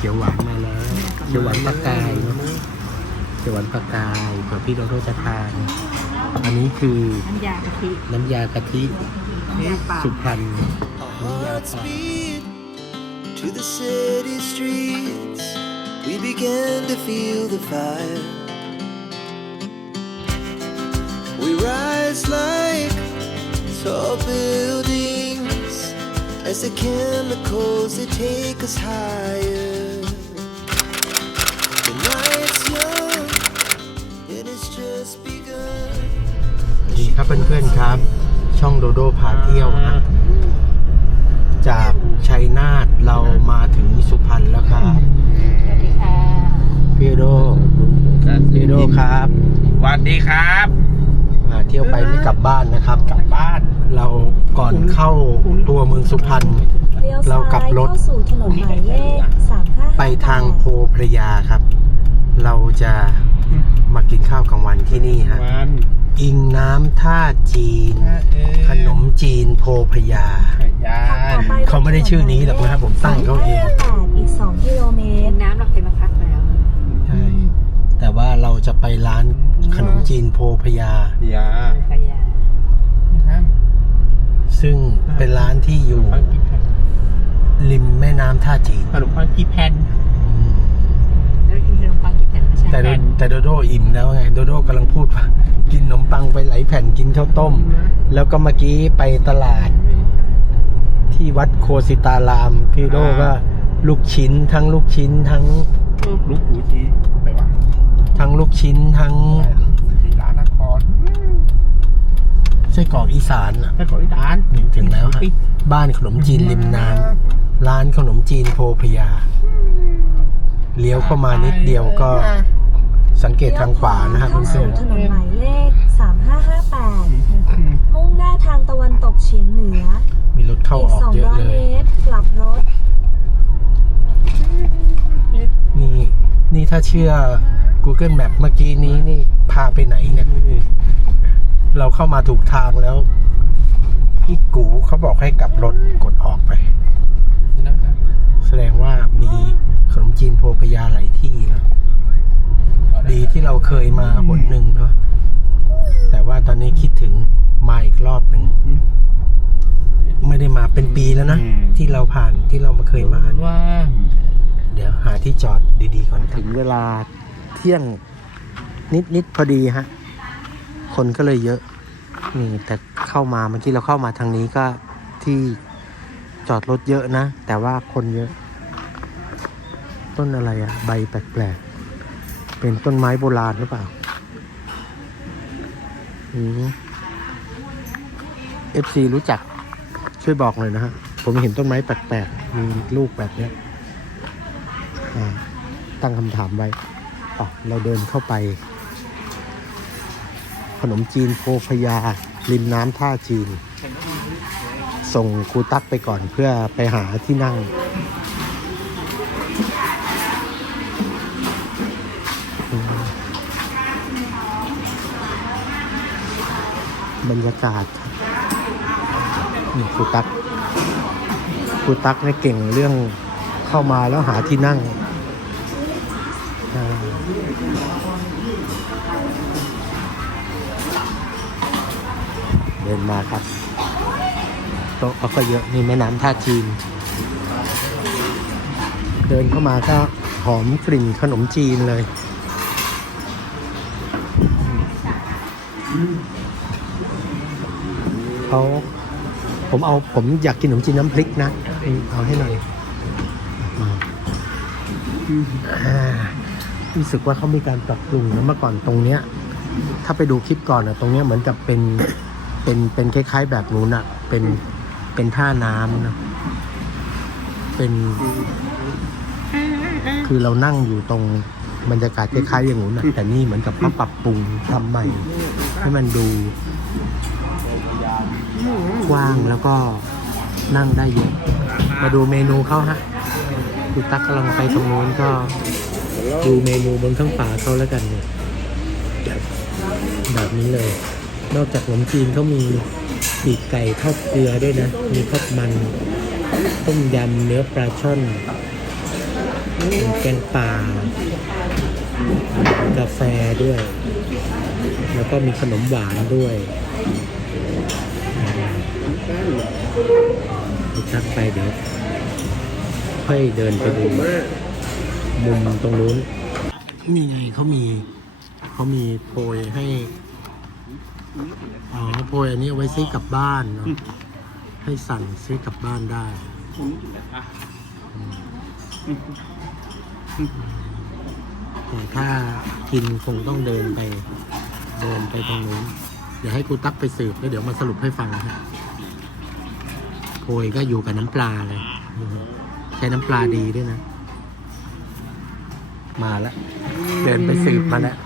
ขียวหวานมาแล้ว เขียวหวานปลากายเนาะเขียวหวานปลากายเผื่อพี่โดโดจะทาน อันนี้คือน้ำยากะทิน้ำยากะทิน้ำยาป่าสุพรรณ Our hearts beat to the city streets. We began to feel the fire. We rise like tall buildings as the chemicals they take us higher. ครับเพื่อนๆครับ ช่องโดโดพาเที่ยวฮะจากชัยนาทเรามาถึงสุพรรณแล้วครับสวัสดีค่ะพี่โดพี่โดครับสวัสดีครับมาเที่ยวไปไม่กลับบ้านนะครับ กลับบ้าน เราก่อนเข้าตัวเมืองสุพรรณลี้ยวเรากลับรถซ้ายเข้าสู่ถนนหมายเลข355ไปทางโพพระยาครับ เราจะมากินข้าวกลางวันที่นี่ฮะวัน อิงน้ำท่าจีน ขนมจีนโพพระยา ยาขับต่อไปเขาไม่ได้ชื่อนี้หรอกนะครับผมตั้งเขาเอง258อีก2กิโลเมตร น้ำเราเคยมาพักแล้ว ใช่ แต่ว่าเราจะไปร้านขนมจีนโพพระยา ยาพยา ซึ่งเป็นร้านที่อยู่ปังกี่แผ่นริมแม่น้ำท่าจีนขนมปังกี่แผ่น อืมแล้วกินขนมปังกี่แผ่นไม่ใช่แต่โดแต่โดโดอิ่มแล้วไง โดโดกำลังพูดว่า กินขนมปังไปหลายแผ่นกินข้าวต้ม แล้วก็เมื่อกี้ไปตลาด ที่วัดโคสิตาราม พี่โดก็ลูกชิ้นทั้งลูกชิ้นทั้งลูกหูจีไปวางทั้งลูกชิ้นทั้งที่ร้านนครไส้กรอกอีสานอะถ้าขอที่ร้านถึงแล้วฮะบ้านขนมจีนริมน้ำร้านขนมจีนโพพระยา เลี้ยวเข้ามานิดเดียวก็ สังเกตทางขวานะฮะเข้าเพื่สู่อนถนนหมายเลข3558 มุ่งหน้าทางตะวันตกเฉียงเหนือๆมีรถเข้าอีกออกเยอะ200เลเมยตรกลับรถ นี่นี่ถ้าเชื่อ Google Map เมื่อกี้นี้นี่พาไปไหนเนี่ย เราเข้ามาถูกทางแล้วพี่กูเขาบอกให้กลับรถกดออกไปนี่นะครับแสดงว่ามีขนมจีนโพพยาหลายที่นะ ดีที่เราเคยมาหนหนึ่งเนาะแต่ว่าตอนนี้คิดถึงมาอีกรอบหนึ่งไม่ได้มาเป็นปีแล้วนะ ที่เราผ่านที่เรามาเคยมาว่า เดี๋ยวหาที่จอดดีๆก่อนถึงเวลาเที่ยงนิดๆพอดีฮะ คนก็เลยเยอะ นี่ แต่เข้ามาเมื่อกี้เราเข้ามาทางนี้ก็ที่จอดรถเยอะนะ แต่ว่าคนเยอะ ต้นอะไรอะใบแปลกๆ เป็นต้นไม้โบราณหรือเปล่าอืม FC รู้จักช่วยบอกหน่อยนะฮะ ผมเห็นต้นไม้แปลกๆ มีลูกแบบเนี้ยตั้งคำถามไว้อะเราเดินเข้าไป ขนมจีนโพพยา ริมน้ำท่าจีน ส่งครูตั๊กไปก่อนเพื่อไปหาที่นั่ง บรรยากาศนี่ครูตั๊กครูตั๊กเนี่ยเก่งเรื่องเข้ามาแล้วหาที่นั่งเดินมาครับโต๊ะเขาก็เยอะนี่แม่น้ำท่าจีน เดินเข้ามาก็หอมกลิ่นขนมจีนเลย เขาผมเอาผมอยากกินขนมจีนน้ำพริกนะ เอาให้หน่อยอ่ารู้สึกว่าเขามีการปรับปรุงนะเมื่อก่อนตรงเนี้ย ถ้าไปดูคลิปก่อนอะตรงเนี้ยเหมือนกับเป็นเป็นเป็นคล้าย ๆ แบบนู้นอะเป็นเป็นท่าน้ำนะเป็น คือเรานั่งอยู่ตรงบรรยากาศคล้ายๆอย่างนู้นนะแต่นี่เหมือนกับเขาปรับปรุงทำใหม่ ให้มันดู กว้างแล้วก็นั่งได้เยอะมาดูเมนูเขาฮะคุณตั๊กกำลังไปตรงนู้นก็ดูเมนูบนข้างฝาเขาแล้วกันเนี่ยแบบนี้เลย นอกจากขนมจีนเขามีปีกไก่ทอดเกลือด้วยนะ มีทอดมันต้มยำเนื้อปลาช่อนแกงป่ากาแฟด้วย แล้วก็มีขนมหวานด้วย ทักไปเดี๋ยวค่อยเดินไปดูมุมตรงนู้น นี่ไงเขามีเขามีโพยให้ อ๋อโพยอันนี้เอาไว้ซื้อกลับบ้านเนาะให้สั่งซื้อกลับบ้านได้แต่ถ้ากินคงต้องเดินไป เดินไปตรงนู้น เดี๋ยวให้ครูตั๊กไปสืบแล้วเดี๋ยวมาสรุปให้ฟังครับ ยก็อยู่กับน้ำปลาเลย ใช้น้ำปลาดีด้วยนะ มาแล้ว เดินไปสืบมาแล้ว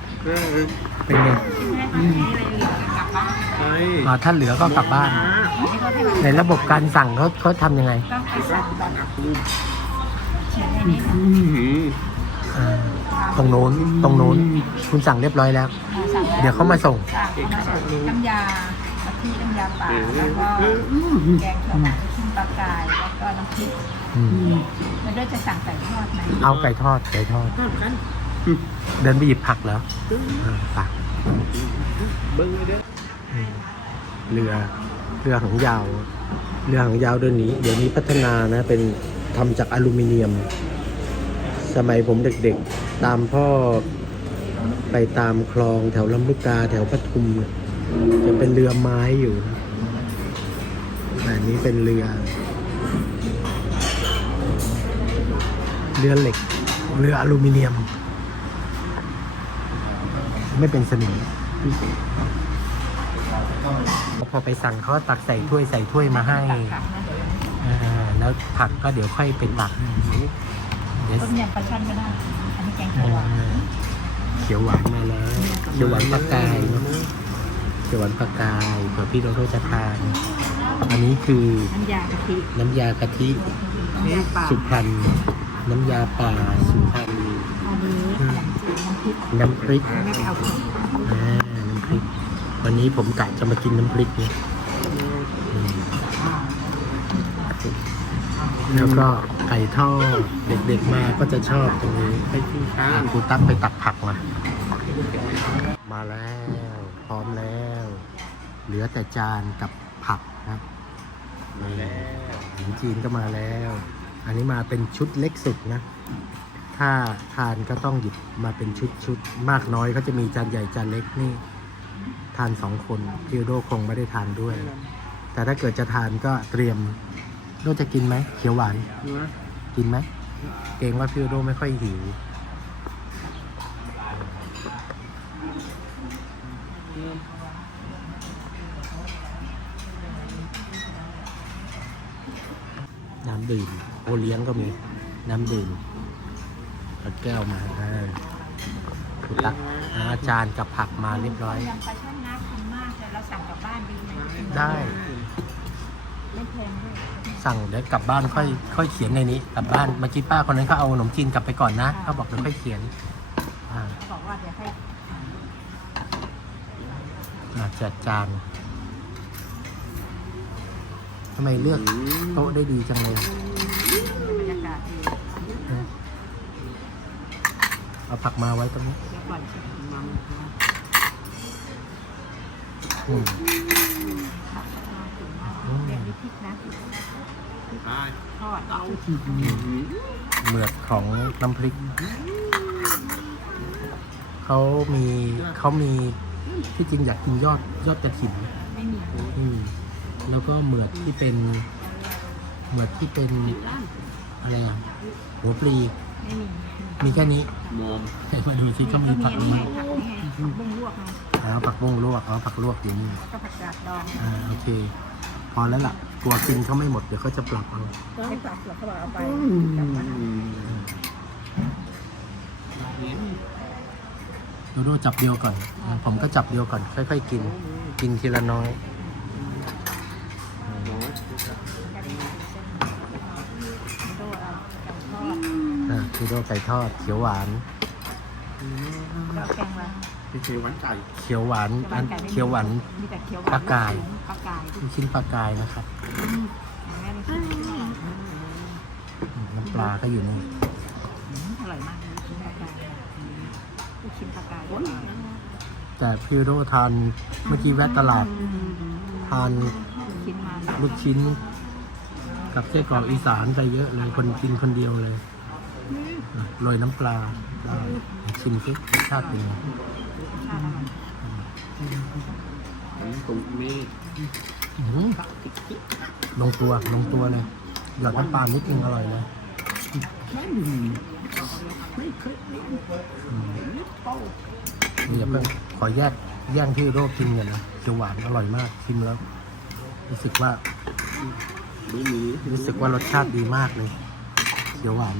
เป็นไงอ่าถ้าเหลือก็กลับบ้าน ในระบบการสั่งเขาเขาทำยังไงตรงโน้นตรงโน้นคุณสั่งเรียบร้อยแล้ว เดี๋ยวเขามาส่งน้ำยากะทิน้ำยาป่าแล้วก็แกงเขียวหวานชิ้นปลา กายแล้วก็น้ำพริกอืมมันด้วยจะสั่งไก่ทอดไหมเอาไก่ทอดไก่ทอดเดินไปหยิบผักแล้วอ่าปักอืมเรือ เรือหางยาว เรือหางยาวเดี๋ยวนี้ เดี๋ยวนี้พัฒนานะ เป็นทำจากอลูมิเนียม สมัยผมเด็กๆ ตามพ่อไปตามคลองแถวลำลูกกาแถวปทุมเนี่ยจะเป็นเรือไม้อยู่นะแต่อันนี้เป็นเรือ เรือเหล็ก เรืออลูมิเนียม ไม่เป็นสนิมพอไปสั่งเขาก็ตักใส่ถ้วยใส่ถ้วยมาให้ตักผักนะอ่าแล้วผักก็เดี๋ยวค่อยเป็นตักเดี๋ยวต้มยำปลาช่อนก็ได้ อันนี้แกงเขียวอ่าหวานเขียวหวานมาแล้ว เขียวหวานปลากายเนอะเขียวหวานปลากายเผื่อพี่โดโดจะทาน อันนี้คือ น้ำยากะทิ น้ำยากะทิน้ำยาป่าสุพรรณ น้ำยาป่าสุพรรณอันนี้น้ำจิ้มน้ำพริกน้ำพริกไม่ไปเอาพริกอ่าน้ำพริก วันนี้ผมกะจะมากินน้ำพริกเนี่ยอืมแล้วก็ไก่ทอดเด็กๆมาก็จะชอบตรงนี้ไปที่ข้างครูตั้งไปตักผักมามาแล้ว พร้อมแล้ว เหลือแต่จานกับผักครับมาแล้วขนมจีนก็มาแล้ว อันนี้มาเป็นชุดเล็กสุดนะ ถ้าทานก็ต้องหยิบมาเป็นชุดชุดๆมากน้อยเขาจะมีจานใหญ่จานเล็กนี่ ทานสองคนพิวโดคงไม่ได้ทานด้วย แต่ถ้าเกิดจะทานก็เตรียมโดจะกินไหมเขียวหวานกินไหมเกรงว่าพิวโดไม่ค่อยหิว น้ำดื่มโอเลี้ยงก็มี น้ำดื่มเอาแก้วมาอ่าคุณตักอาจารย์กับผักมาเรียบร้อย ยำปลาช่อนน่ากินมากเลยเราสั่งกลับบ้านดีไหมได้ ไม่แพงด้วยสั่งเดี๋ยวกลับบ้านค่อยค่อยเขียนในนี้ กลับบ้านเมื่อกี้ป้าคนนั้นเขาเอาขนมจีนกลับไปก่อนนะเขาบอกเดี๋ยวค่อยเขียนอ่าเขาบอกว่าเดี๋ยวให้อาจัดจาน ทำไมเลือกโต๊ะได้ดีจังเลยบรรยากาศดีเอาผักมาไว้ตรงนี้เดี๋ยวก่อนชิมมังอืมอืมเดี๋ยวนี้พริกนะทอดเอาเหมือดของน้ำพริก เขามีเขามีที่จริงอยากกินยอดยอดกระถิ่นไม่มี อืม แล้วก็เหมือดที่เป็น เหมือดที่เป็นอะไรอะหัวปลีไม่มีมีแค่นี้มอมให้มาดูที่เขามีก็มีผักอันไหนี้มไงผักนี่ไงบุ้งลวกไงเอาผักบุ้งลวกเอาผักลวกอยู่นี่แล้วก็ผักกาดดองอ่าโอเค พอแล้วล่ะกลัวกินเขาไม่หมดเดี๋ยวเขาจะปรับเอาให้ปรับเปลือกเขาบอกเอาไปกลับมาโดโดจับเดียวก่อนอ่าผมก็จับเดียวก่อน ค่อย ๆ กิน กินทีละน้อย โดดเอาไก่ทอด อ่า คือโดไก่ทอดเขียวหวานแล้วแกงอะไรพี่เจหวานไก่เขียวหวานอันไก่ไม่มีเขียวหวานมีแต่เขียวหวานปลากายปลากายลูกชิ้นปลากายนะครับอย่างนี้นเลยอืมน้ำปลาก็อยู่นี่อืมร่อยมากเลยลูกชิ้นปลากายลูกชิ้นปลากายก็อร่อยแต่พี่โรทานเมื่อกี้แวะตลาดทานลูกชิ้นมา ลูกชิ้น กับไส้กรอกอีสานไปเยอะเลยคนกินคนเดียวเลย โรยน้ำปลาชิมซิรสชาติเป็นไงชาติอร่อยตรงนี้อื้อหือลงตัวลงตัวเลยหยอดน้ำปลานิดนึงอร่อยเลยนี่อย่าเพิ่งขอแยกแย่งที่โรคกินกันนะเขียวหวานอร่อยมากชิมแล้ว รู้สึกว่ารู้สึกว่ารสชาติดีมากเลยเขียวหวาน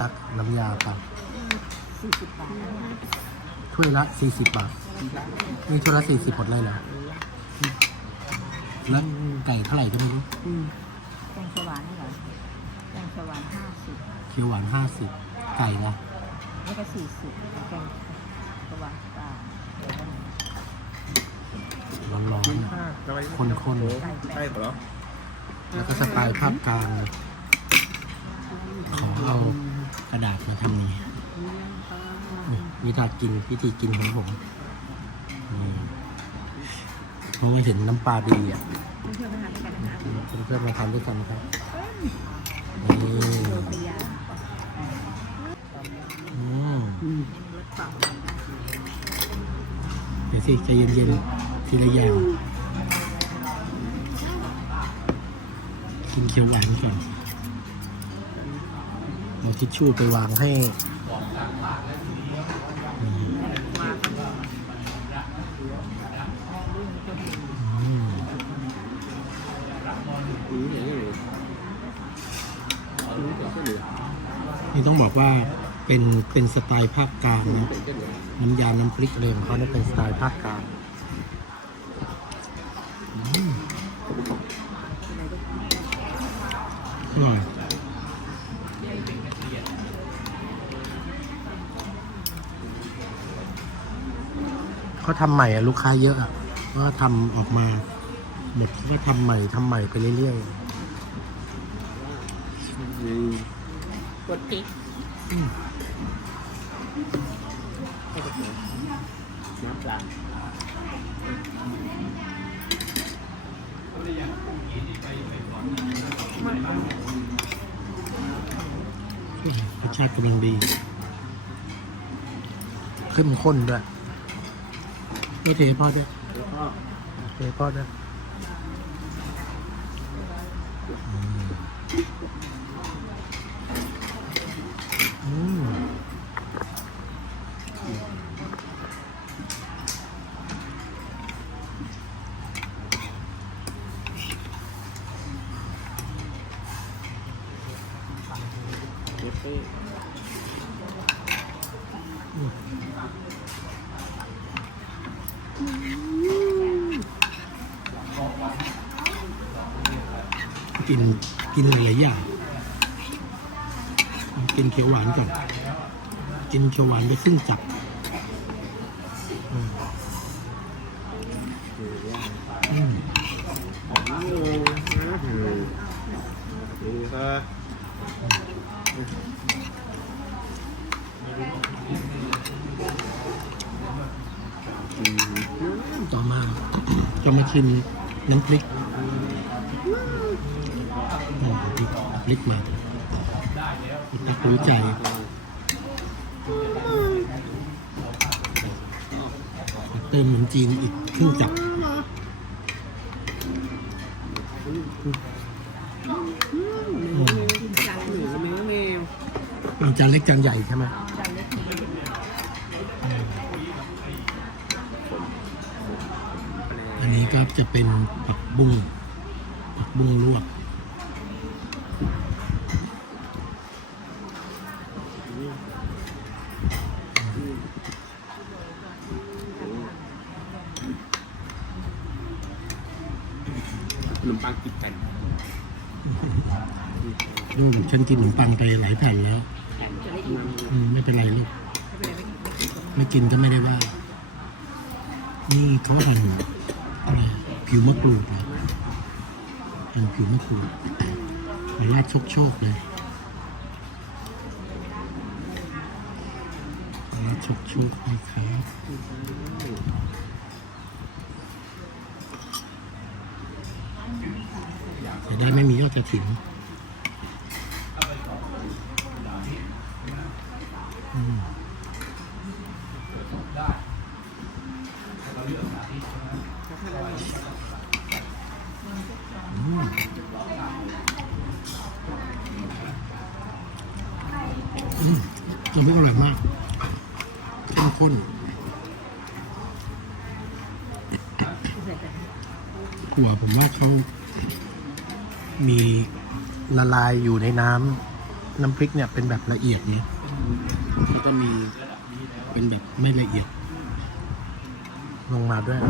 ตักน้ำยาครับสี่สิบบาทถ้วยละสี่สิบบาทนี่ถ้วยละสี่สิบหมดเลยเหรอแล้วไก่เท่าไหร่ก็ไม่รู้แกงเขียวหวานเหรอแกงเขียวหวานห้าสิบเขียวหวานห้าสิบไก่นะแล้วก็สี่สิบแกงเขียวหวานปลาร้อนๆคนๆใช่เหรอ แล้วก็สไตล์ภาพกลางขอเอากระดาษมาทำนี่นี่วิธีกินวิธีกินของผมเพราะว่าเห็นน้ำปลาดีอะเพื่อนมาทานด้วยกันนะคะเพื่อนมาทานด้วยกันครับนี่โอืมรสเปล่าเดี๋ยวสิใจเย็นๆทีละอย่าง เขียวหวานก่อนเอาทิชชู่ไปวางให้นี่ต้องบอกว่าเป็นเป็นสไตล์ภาคกลางนะน้ำยาน้ำพริกอะไรของเขาเนี่ยเป็นสไตล์ภาคกลางอืม อร่อยเขาทำใหม่อะลูกค้าเยอะอะก็ทำออกมาหมดเขาก็ทำใหม่ทำใหม่ไปเรื่อยกดติ๊กน้ำปลาๆ รสชาติกำลังดีเข้มข้นด้วยไม่เทพ่อด้วยแล้วก็เทพ่อด้วย เขียวหวานไปครึ่งจับดูครับต่อมาจะมาชิมน้ำพริกพริกพริกมาตักรู้ใจ เติมขนมจีนอีกครึ่งจับเอาจานเล็กจานใหญ่ใช่ไหมอันนี้ก็จะเป็นผักบุ้งผักบุ้งลวก ขนมปังติดกันลูกฉันกินขนมปังไปหลายแผ่นแล้วอืมไม่เป็นไรลูกไม่กินก็ไม่ได้ว่า นี่เขาหั่นอะไรผิวมะกรูดเหรอหั่นผิวมะกรูดอืขออนุญาตโชคโชคเลยขออนุญาตโชคโชคนะครับจะได้ไม่มียอด กระถิ่นอืมน้ำพริกอร่อยมากเข้มข้นหัวผมว่าเขา มีละลายอยู่ในน้ำน้ำพริกเนี่ยเป็นแบบละเอียดเนี่ยแล้วก็มีเป็นแบบไม่ละเอียด ลงมาด้วย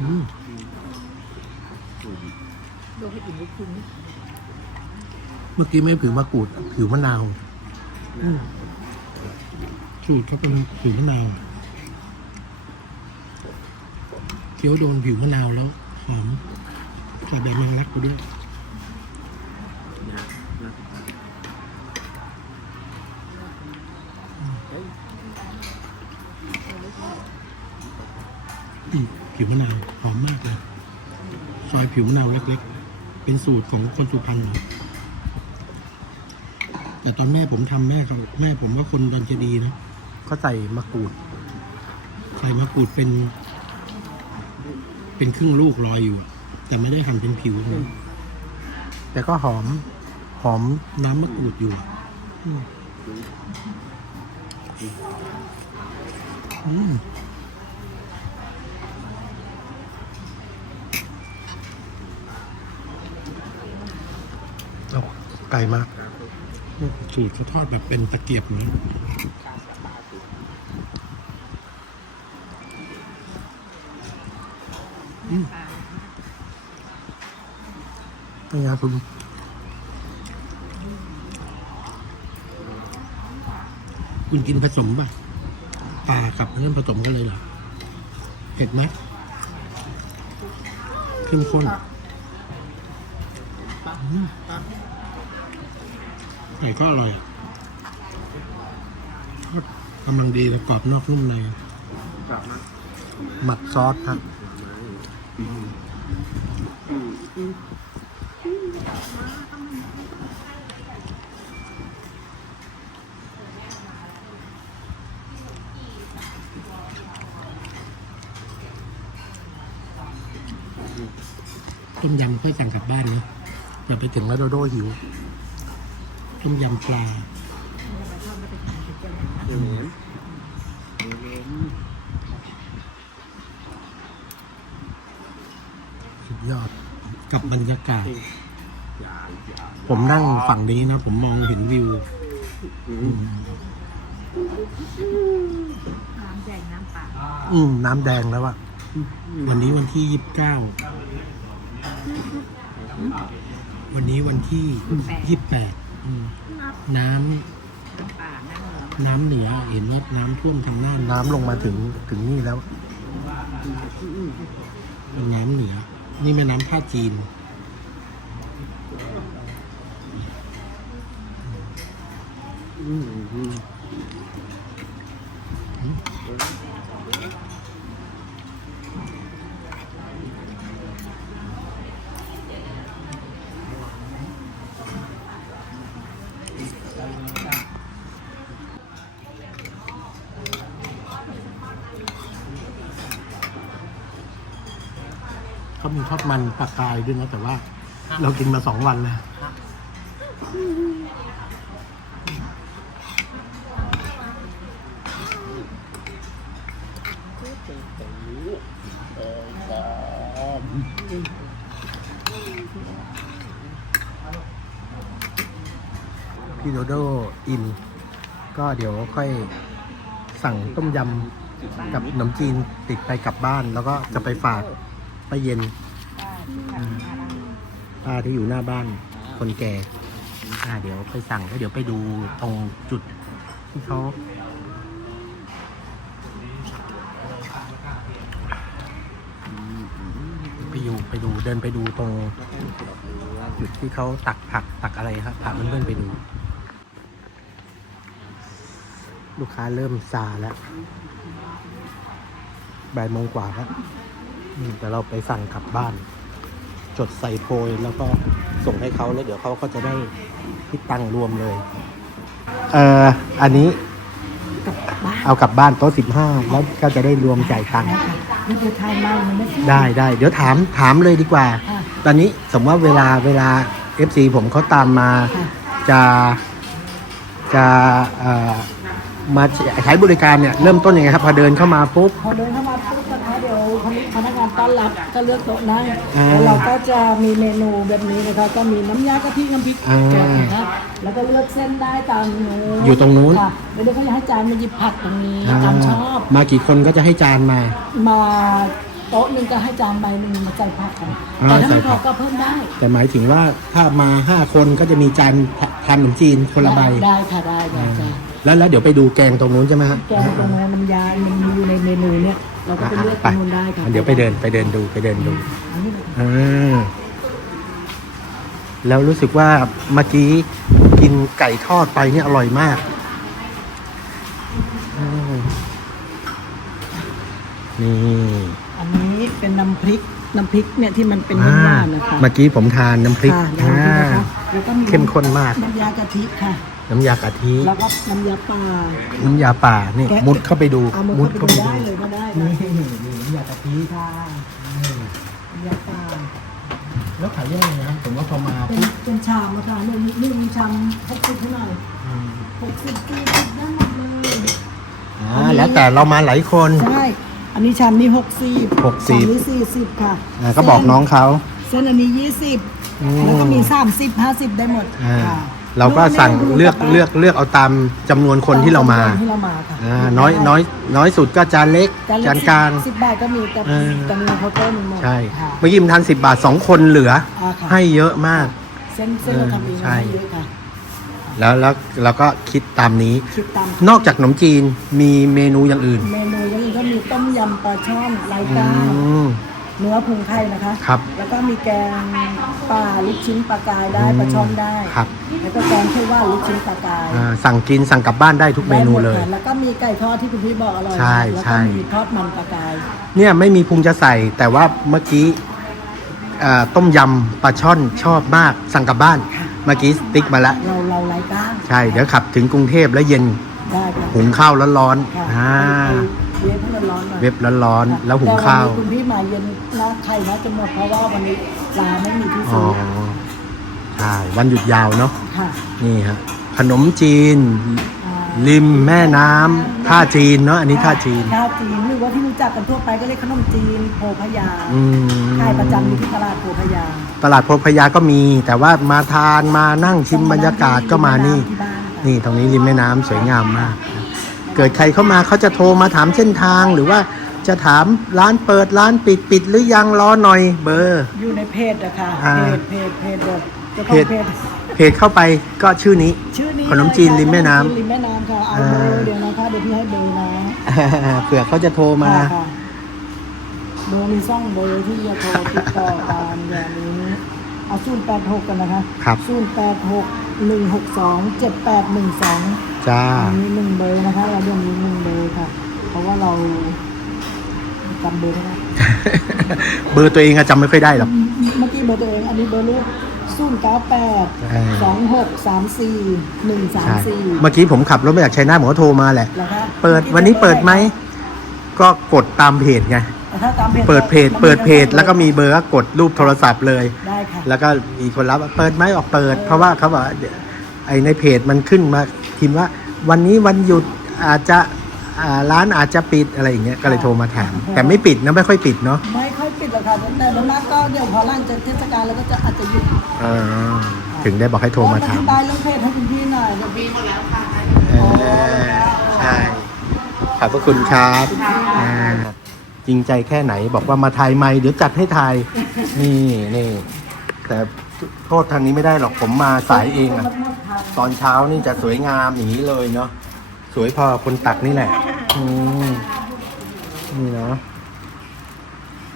อืมดูให้อิ่มกคุณเมื่อกี้ไม่ผิวมะกรูดผิวมะนาว สูตรเขาเป็นผิวมะนาวเคี้ยวโดนผิวมะนาวแล้วหอมใส่ใบแมงลักไปด้วยผิวมะนาวหอมมากเลยซอยผิวมะนาวเล็กๆ เป็นสูตรของคนสุพรรณแต่ตอนแม่ผมทำแม่เขาแม่ผมก็คนดอนเจดีนะ ก็ใส่มะกรูด ใส่มะกรูดเป็น เป็นครึ่งลูกลอยอยู่อะแต่ไม่ได้หั่นเป็นผิวนะแต่ก็หอม หอมน้ำมะกรูดอยู่อะอืมอืมเอาไก่มากสูตรเขาทอดแบบเป็นตะเกียบนะ เป็นไงคุณคุณกินผสมป่ะปลากับเนื้อผสมกันเลยเหรอเผ็ดไหมเข้มข้นอืมไก่ก็อร่อยทอดกำลังดีแล้วกรอบนอกนุ่มในกลับมาหมักซอสครับ ค่อยสั่งกลับบ้านนะอย่าไปถึงแล้วโดโดหิวต้มยำปลาเดี๋ยวเหมือนสุดยอดกับบรรยากาศอย่าอย่าผมนั่งฝั่งนี้นะ ผมมองเห็นวิวอือืมมน้ำแดงน้ำเปล่าอืมน้ำแดงแล้วอะวันนี้วันที่ยี่สิบเก้า วั นนี้วันที่ยี่สิบแปดน้น้ำป่าน้ำเหลืองำน้ำเหนือเห็นว่าน้ำท่วมทางน่านน้ำลงมาถึงถึงนี่แล้วน้ำเหนือ นี่แม่น้ำท่าจีนอืม เขามีทอดมันปลากายด้วยนะ แต่ว่า เรากินมาสองวันแล้ว อินก็เดี๋ยวค่อยสั่งต้มยำกับขนมจีนติดไปกลับบ้าน แล้วก็จะไปฝากป้าเย็นป้าที่อยู่หน้าบ้านคนแก่เดี๋ยวไปสั่งแล้วเดี๋ยวไปดูตรงจุดที่เขาไปอยู่ไปดูเดินไปดูตรงจุดที่เขาตักผักตักอะไรครับพาเพื่อนๆไปดู ลูกค้าเริ่มซาแล้วบ่ายโมงกว่าครับอืมแต่เราไปสั่งกลับบ้าน จดใส่โพยแล้วก็ส่งให้เขาแล้วเดี๋ยวเขาก็จะได้คิดตังค์รวมเลย เอ่อ อันนี้ เอากลับบ้านโต๊ะสิบห้าแล้วก็จะได้รวมจ่ายตังค์นี่คือทายบ้านมันไม่ใช่ได้ได้เดี๋ยวถามถามเลยดีกว่า ตอนนี้สมมติว่าเวลาเวลา FC ผมเขาตามมาจะจะเอ่อ มาใช้บริการเนี่ยเริ่มต้นยังไงครับพอเดินเข้ามาปุ๊บ พอเดินเข้ามาปุ๊บนะคะเดี๋ยวพนักงานต้อนรับก็เลือกโต๊ะได้อ่าแล้วเราก็จะมีเมนูแบบนี้นะคะก็มีน้ำยากะทิน้ำพริกอ่าแกงนะคะแล้วก็เลือกเส้นได้ตามเนื้อยู่ตรงนู้น ค่ะแล้วเดี๋ยวก็จะให้จานมาหยิบผักตรงนี้ตามชอบ มากี่คนก็จะให้จานมา มาโต๊ะหนึงก็ให้จานใบหนึ่งมาใส่ผักกันอ่าแต่ถ้าใส่ไม่พผัอก ก็เพิ่มได้ แต่หมายถึงว่าถ้ามาห้าคนก็จะมีจานทานขนมจีนคนละใบ ได้ค่ะได้ได้จ้ะแล้วแล้วเดี๋ยวไปดูแกงตรงนู้นใช่ไหมฮะแกงตรงนั้นมันยายมันมีอยู่ในเมนูเนี่ย เราก็ไปเลือกตไปรงนู้นได้ค่ะเดี๋ยวไปเดินไปเดินดูไปเดินดูอันนี้อ่าแล้วรู้สึกว่าเมื่อกี้กินไก่ทอดไปเนี่ยอร่อยมากอืมนี่ อันนี้เป็นน้ำพริกน้ำพริกเนี่ยที่มันเป็นหอ่าวานๆนะคะ เมื่อกี้ผมทานน้ำพริกค่ะน้ำพริกอ่านะคะแล้วก็มีเข้มข้นมากน้ำยากะทิค่ะ น้ำยากะทิ แล้วก็น้ำยาป่าน้ำยาป่านี่แกะ มุดเข้าไปดูเอามือเข้าไปดูได้เลยก็ได้นี่ค่ะนี่น้ำยากะทิค่ะน้ำยาป่าแล้วขายยังไงนะครับผมว่าพอมาเป็นปุ๊บเป็นชามนะคะหนึ่งหนึ่งชามหกสิบเท่าไหร่อืมหกสิบสี่สิบได้หมดเลย อ่าแล้วแต่เรามาหลายคน ใช่ อันนี้ชามนี้หกสิบหกสิบ ชามนี้สี่สิบค่ะอ่าก็บอกน้องเขา เส้นอันนี้ยี่สิบอืมแล้วก็มีสามสิบห้าสิบได้หมดอ่า ค่ะ เราก็สั่งเลือกเลือกเลือกเอาตามจำนวนคนที่เรามาที่เรามาค่ะอ่าน้อยน้อยน้อยสุดก็จานเล็กจานจานกลางสิบบาทก็มีแต่เออจำนวนเคาน์เตอร์มีหมดใช่ค่ะเมื่อกี้มันทานสิบบาทสองคนเหลืออ่าค่ะให้เยอะมาก เส้นเส้นเราทำเองใช่ให้เยอะค่ะแล้วแล้วเราก็คิดตามนี้คิดตามนอกจากขนมจีนมีเมนูอย่างอื่น เมนูอยังอื่นก็มีต้มยำปลาช่อนไร้อืก้างม เนื้อพุงไข่นะคะ ครับ แล้วก็มีแกงปลาลูกชิ้นปลากายได้ปลาช่อนได้ ครับ แล้วก็แกงเขียวหว่านลูกชิ้นปลากายอ่าสั่งกินสั่งกลับบ้านได้ทุกเมนูเลย ได้หดค่ะแล้วก็มีไก่ทอดที่คุณพี่บอกอร่อยใช่แล้วใช่ ก็มีทอดมันปลากาย เนี่ยไม่มีพุงจะใส่แต่ว่าเมื่อกี้อ่าต้มยำปลาช่อนชอบมาก สั่งกลับบ้านเมื่อกี้สติ๊กมาแล้ว เราเราไร้ก้างใช่ เดี๋ยวขับถึงกรุงเทพแล้วเย็นได้ค่ะ หุงข้าวร้อนค่ะๆอ่าเว็บให้มัน ร้อนหน่อยเว็บร้อนๆแล้วหุงข้าว แต่นนี้คุณพี่มาเย็นนะไข่น่าจะหมดเพราะว่าวันนี้ปลาไม่มีที่อ๋อซื้อใช่วันหยุดยาวเนาะค่ะนี่ฮะขนมจีน อ่าริมแม่น้ำท่าจีนเนาะอันนี้ท่าจีน ท่าจีนหรือว่าที่รู้จักกันทั่วไปก็เรียกขนมจีนโพพยาอืมขายประจำอยู่ที่ตลาดโพพยาตลาดโพธิ์พญาก็มี แต่ว่ามาทานมานั่งชิมบรรยากาศก็มานี่ ที่บ้านค่ะนี่ตรงนี้ริมแม่น้ำสวยงามมาก เกิดใครเข้ามาเขาจะโทรมาถามเส้นทางหรือว่าจะถามร้านเปิดร้านปิดปิดหรือยังรอหน่อยเบอร์ อยู่ในเพจอะค่ะอ่า เพจเพจเพจแบบจ้าขเพองจเพจเพจเข้าไปก็ชื่อนี้ ชื่อนี้ขนมจีนริมแม่น้ำขจีริมแม่น้ำค่ะเอาเบอร์เดี๋ยวนะคะเดี๋ยวพี่ให้เบอร์นะเผื่อเขาจะโทรมา ค่ะค่ะเบอร์มีซ่องเบอร์ที่จะโทรติดต่อตามอย่างนี้เอาศูนย์แปดหกกันนะคะครับ ศูนย์แปดหกหนึ่งหกสองเจ็ดแปดหนึ่งสอง จ้ามีหนึ่งเบอร์นะคะเราเรื่องนี้หนึ่งเบอร์ค่ะ เพราะว่าเราจำเบอร์ไม่ได้เบอร์ตัวเองอะจำไม่ค่อยได้หรอกเมื่อกี้เบอร์ตัวเอง อันนี้เบอร์ลูกศูนย์เก้าแปดเออสองหกสามสี่หนึ่งสามใช่สี่เมื่อกี้ผมขับรถมาจากชัยนาทผมก็โทรมาแหละแล้วคะเปิดวันนี้เปิดไหม ก็กดตามเพจไงแต่ถ้าตามเพจเปิดเพจ เปิดเพจ แล้วก็มีเบอร์ก็กดรูปโทรศัพท์เลยได้ค่ะแล้วก็มีคนรับว่าเปิดไหมออกเปิด เพราะว่าเขาบอกว่าเดี๋ยวไอในเพจมันขึ้นมา พิมพ์ว่าวันนี้วันหยุดอาจจะอ่าร้านอาจจะปิดอะไรอย่างเงี้ยก็เลยโทรมาถาม แต่ไม่ปิดนะไม่ค่อยปิดเนาะไม่ค่อยปิดหรอกค่ะแต่โดยมากก็เดี๋ยวพอหลังจากเทศกาลแล้วก็จะอาจจะหยุดเออถึงได้บอกให้โทรมาอถามธิบายเรื่องเพจให้คุณพี่หน่อยเดี๋ยวพี่เออใช่ขอบพระคุณครับอ่าจริงใจแค่ไหนบอกว่ามาถ่ายไม่เดี๋ยวจัดให้ถ่ายนี่นี่แต่โทษทางนี้ไม่ได้หรอกผมมาสายเองอะ ตอนเช้านี่จะสวยงามอย่างนี้เลยเนาะสวยพอคนตักนี่แหละอืมนี่เนาะ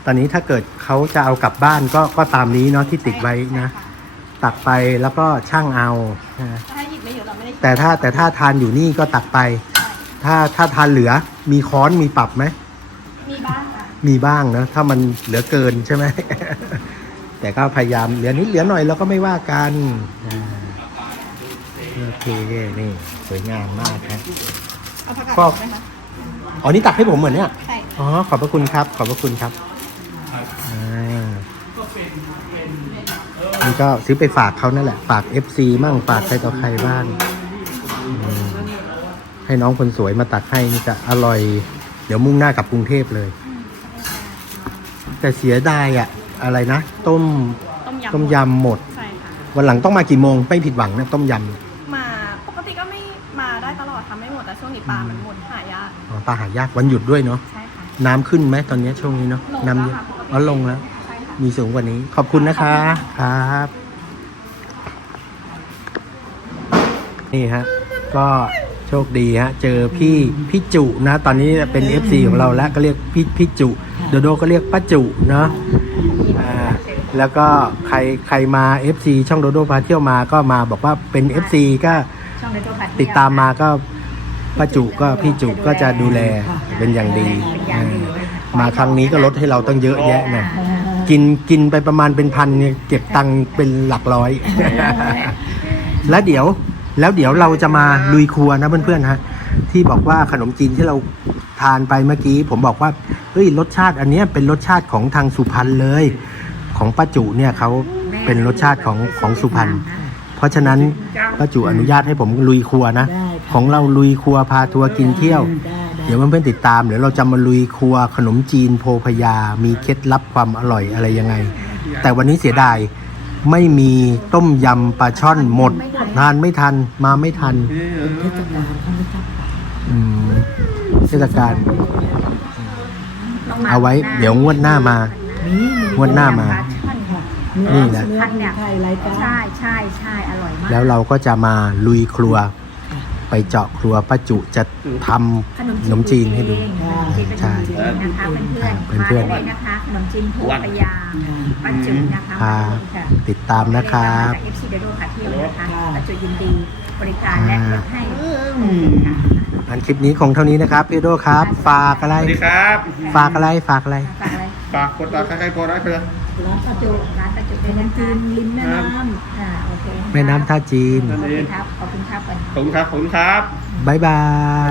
ตอนนี้ถ้าเกิดเขาจะเอากลับบ้านก็ก็ตามนี้เนาะที่ติดไว้นะตักไปแล้วก็ช่างเอานะถ้าหยิบไม่เยอะเราไม่ได้แต่ถ้าแต่ถ้าทานอยู่นี่ก็ตักไป ถ้าถ้าทานเหลือมีค้อนมีปรับไหมมีบ้างค่ะมีบ้างนะถ้ามันเหลือเกินใช่ไหมแต่ก็พยายามเหลือนิดเหลือหน่อยเราก็ไม่ว่ากันอ่า โอเคนี่สวยงามมากครับเอาผักกาดก็ดองไหมคะอ๋อนี่ตักให้ผมเหมือนเนี่ย ใช่อ๋อ ขอบพระคุณครับ ขอบพระคุณครับอ่านี่ก็ซื้อไปฝากเขานั่นแหละ ฝาก FC มั่ง ฝากใครต่อใครบ้างอืมให้น้องคนสวยมาตักให้นี่จะอร่อย เดี๋ยวมุ่งหน้ากลับกรุงเทพเลย แต่เสียดายอะอะไรนะ ต้มต้มยำต้มยำหมด ใช่ค่ะวันหลังต้องมากี่โมง ไม่ผิดหวังนะต้มยมากำอ๋อปลาหายากวันหยุดด้วยเนาะใช่ค่ะน้ำขึ้นไหมตอนนี้ช่วงนี้เนาะลงน้ำแล้วเยอะค่ะปกติอ๋อลงแล้ว ใช่ค่ะมีสูงกว่านี้ ขอบคุณนะคะ ครับ นี่ฮะ ก็โชคดีฮะ เจอพี่พี่จุนะ ตอนนี้เป็น FC ของเราแล้วก็เรียกพี่พี่จุ โดโดก็เรียกป้าจุเนาะอ่าแล้วก็ใครใครมา FC ช่องโดโดพาเที่ยวมาก็มาบอกว่าเป็น FC ก็ ช่องในตัวผัดเยวติดตามมาก็ ป้าจุก็พี่จุก็จะดูแลเป็นอย่างดีอ่ามาครั้งนี้ก็ลดให้เราตั้งเยอะแยะนะกินกินไปประมาณเป็นพันเนี่ยเก็บตังค์เป็นหลักร้อย แล้วเดี๋ยวแล้วเดี๋ยวเราจะมาลุยครัวนะเพื่อนๆฮะที่บอกว่าขนมจีนที่เราทานไปเมื่อกี้ ผมบอกว่าเฮ้ยรสชาติอันเนี้ยเป็นรสชาติของทางสุพรรณเลย ของป้าจุเนี่ยเขาเป็นรสชาติของของสุพรรณเพราะฉะนั้นป้าจุอนุญาตให้ผมลุยครัวนะ ของเราลุยครัวพาทัวร์กินเที่ยว เดี๋ยวเพื่อนๆติดตามเดี๋ยวเราจะมาลุยครัวขนมจีนโพพยา มีเคล็ดลับความอร่อยอะไรยังไง แต่วันนี้เสียดายไม่มีต้มยำปลาช่อนหมด ทานไม่ทันมาไม่ทันอืมเทศกาลเอาไว้ เดี๋ยวงวดหน้ามางวดหน้ามา นี่แหละพันเนี่ยใช่ใช่ใช่อร่อยมาก แล้วเราก็จะมาลุยครัว ไปเจาะครัวป้าจุจะทำขนมจีนให้ดูขนมจีนเป็นขใช่นมจีนนะคะเพื่อนๆเพื่อนๆมาได้เลยนะคะขนมจีนโพปยาปัจจุนะคะครับค่ะติดตามนะครับเอฟซีเดโดพาเที่ยวนะคะปัจจุยินดีบริการและลดให้ค่ะอันคลิปนี้คงเท่านี้นะครับพี่โดครับ ฝากอะไร สวัสดีครับ ฝากอะไรฝากอะไร ฝากอะไร ฝากกดติดตามใครๆกดได้เพื่อน ร้านปัจจุร้านปัจจุเป็นน้ำจีนริมแม่น้ำอ่าโอเคแม่น้ำท่าจีนขอบคุณครับขอบคุณครับก่อนขอบคุณครับขอบคุณครับบายบา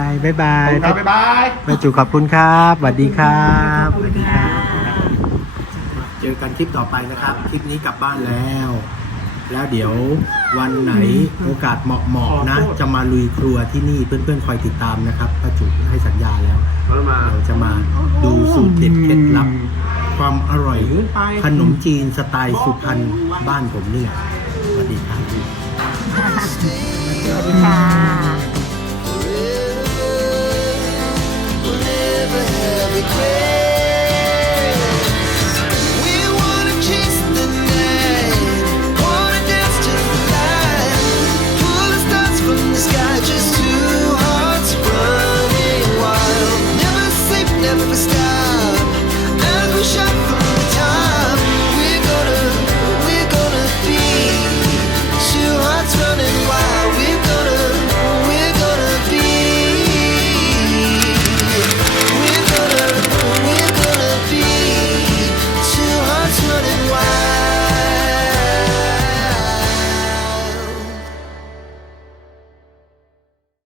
ยบายบาขอบยคุณครับบ๊ายบาย แม่จุขอบคุณครับสวัสดีครับสวัสดีครับ เจอกันคลิปต่อไปนะครับ คลิปนี้กลับบ้านแล้ว แล้วเดี๋ยววันไหนโอกาสเหมาะๆนะ จะมาลุยครัวที่นี่เพื่อนๆคอยติดตามนะครับป้าจุให้สัญญาแล้ว เราจะมาดูสูตรเด็ดเคล็ดลับ ความอร่อยขนมจีนสไตล์สุพรรณบ้านผมนี่แหละสวัสดีครับสวัสดีค่ะ We'll never have regret.